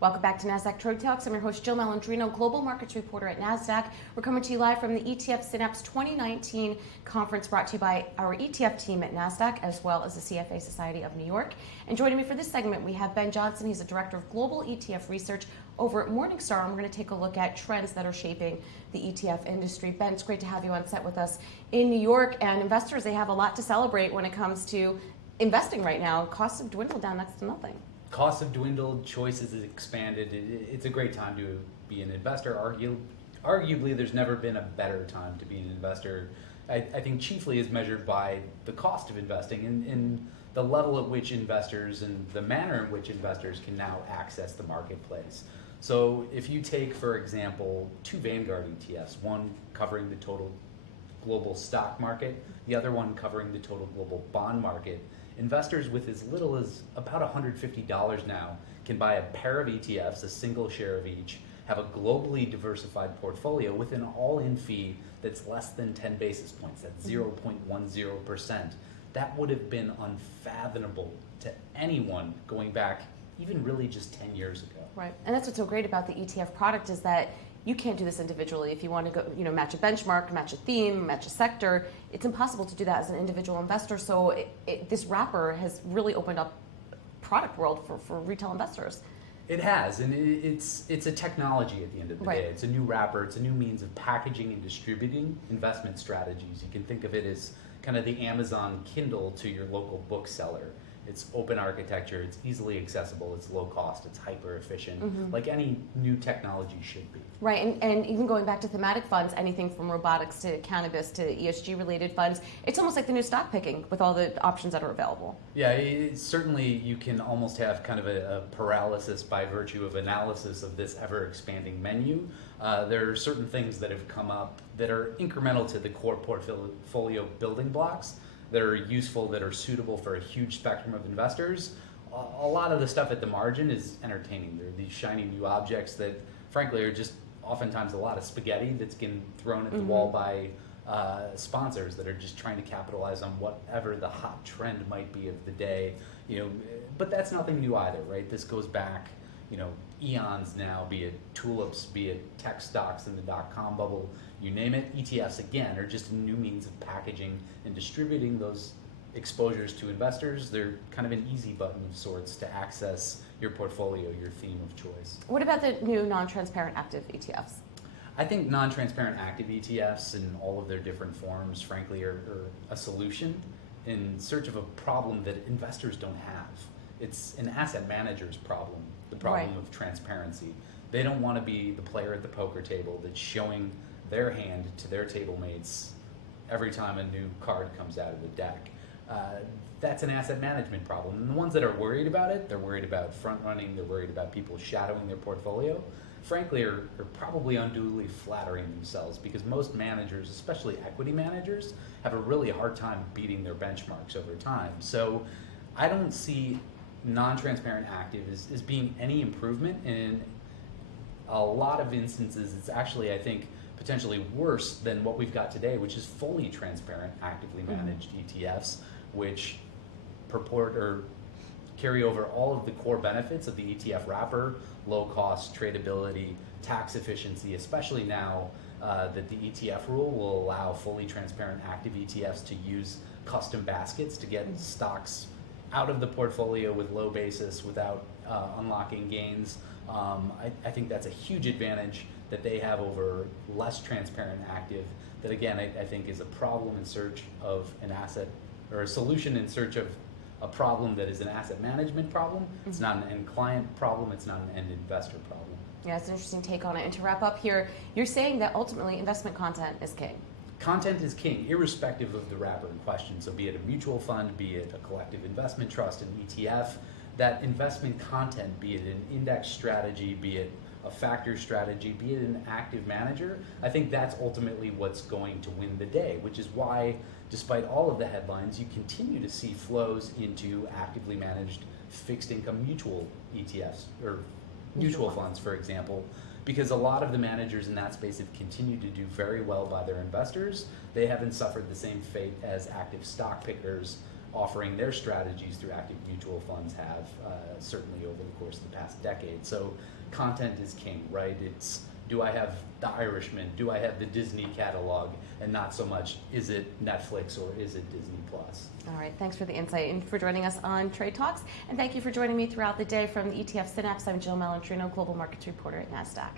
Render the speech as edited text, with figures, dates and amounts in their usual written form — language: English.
Welcome back to Nasdaq Trade Talks. I'm your host, Jill Malandrino, global markets reporter at Nasdaq. We're coming to you live from the ETF Synapse 2019 conference, brought to you by our ETF team at Nasdaq, as well as the CFA Society of New York. And joining me for this segment, we have Ben Johnson. He's the director of global ETF research over at Morningstar, and we're going to take a look at trends that are shaping the ETF industry. Ben, it's great to have you on set with us in New York. And investors, they have a lot to celebrate when it comes to investing right now. Costs have dwindled down next to nothing. Costs have dwindled, choices have expanded. It's a great time to be an investor. Arguably, there's never been a better time to be an investor. I think chiefly is measured by the cost of investing and the level at which investors and the manner in which investors can now access the marketplace. So if you take, for example, two Vanguard ETFs, one covering the total global stock market, the other one covering the total global bond market, investors with as little as about $150 now can buy a pair of ETFs, a single share of each, have a globally diversified portfolio with an all-in fee that's less than 10 basis points, that's 0.10%. That would have been unfathomable to anyone going back even really just 10 years ago. Right, and that's what's so great about the ETF product is that you can't do this individually. If you want to go, match a benchmark, match a theme, match a sector, it's impossible to do that as an individual investor. So this wrapper has really opened up product world for retail investors. It has, and it's a technology at the end of the day. It's a new wrapper, it's a new means of packaging and distributing investment strategies. You can think of it as kind of the Amazon Kindle to your local bookseller. It's open architecture, it's easily accessible, it's low cost, it's hyper efficient, like any new technology should be. Right, and even going back to thematic funds, anything from robotics to cannabis to ESG related funds, it's almost like the new stock picking with all the options that are available. Yeah, certainly you can almost have kind of a paralysis by virtue of analysis of this ever expanding menu. There are certain things that have come up that are incremental to the core portfolio building blocks, that are useful, that are suitable for a huge spectrum of investors. A lot of the stuff at the margin is entertaining. There are these shiny new objects that, frankly, are just oftentimes a lot of spaghetti that's getting thrown at the wall by sponsors that are just trying to capitalize on whatever the hot trend might be of the day. But that's nothing new either, right? This goes back, eons now, be it tulips, be it tech stocks in the dot-com bubble, you name it. ETFs, again, are just a new means of packaging and distributing those exposures to investors. They're kind of an easy button of sorts to access your portfolio, your theme of choice. What about the new non-transparent active ETFs? I think non-transparent active ETFs in all of their different forms, frankly, are a solution in search of a problem that investors don't have. It's an asset manager's problem, the problem of transparency. They don't want to be the player at the poker table that's showing their hand to their table mates every time a new card comes out of the deck. That's an asset management problem. And the ones that are worried about it, they're worried about front running, they're worried about people shadowing their portfolio, frankly are probably unduly flattering themselves, because most managers, especially equity managers, have a really hard time beating their benchmarks over time. So I don't see non-transparent active as being any improvement. In a lot of instances, it's actually, I think, potentially worse than what we've got today, which is fully transparent, actively managed ETFs, which purport or carry over all of the core benefits of the ETF wrapper: low cost, tradability, tax efficiency, especially now that the ETF rule will allow fully transparent active ETFs to use custom baskets to get stocks out of the portfolio with low basis without unlocking gains. I think that's a huge advantage that they have over less transparent active, that again I think is a problem in search of an asset, or a solution in search of a problem that is an asset management problem. It's not an end client problem, it's not an end investor problem. Yeah, it's an interesting take on it. And to wrap up here, you're saying that ultimately investment content is king. Content is king, irrespective of the wrapper in question. So be it a mutual fund, be it a collective investment trust, an ETF, that investment content, be it an index strategy, be it a factor strategy, be it an active manager, I think that's ultimately what's going to win the day, which is why, despite all of the headlines, you continue to see flows into actively managed fixed income mutual ETFs, or mutual funds, for example, because a lot of the managers in that space have continued to do very well by their investors. They haven't suffered the same fate as active stock pickers offering their strategies through active mutual funds have, certainly over the course of the past decade. So content is king, right? It's, do I have The Irishman? Do I have the Disney catalog? And not so much, is it Netflix or is it Disney Plus? All right, thanks for the insight and for joining us on Trade Talks. And thank you for joining me throughout the day from the ETF Synapse. I'm Jill Malandrino, Global Markets Reporter at Nasdaq.